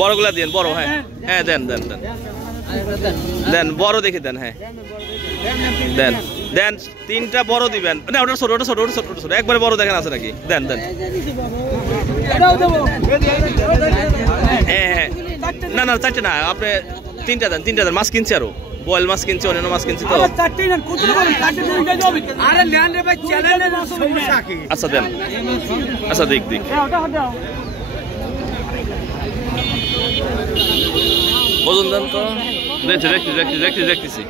বড়গুলা দেন, বড়। হ্যাঁ হ্যাঁ, দেন দেন দেন দেন, বড় দেখে দেন। হ্যাঁ দেন দেন, 3টা বড় দিবেন। না, ওটা ছোট, ওটা ছোট, ওটা ছোট, ছোট। একবারে বড় দেখেন আছে নাকি? দেন দেন। হ্যাঁ হ্যাঁ, না না, 4টে না, আপনি 3টা দেন, 3টা দেন। মাছ কিনছি, আরো বয়েল মাছ কিনছি, অন্যান্য মাছ কিনছি তো। আচ্ছা দেন, আচ্ছা দেখ দেখ, ওজন দেন তো। দেখছি দেখছি দেখছি দেখছি দেখতেছি।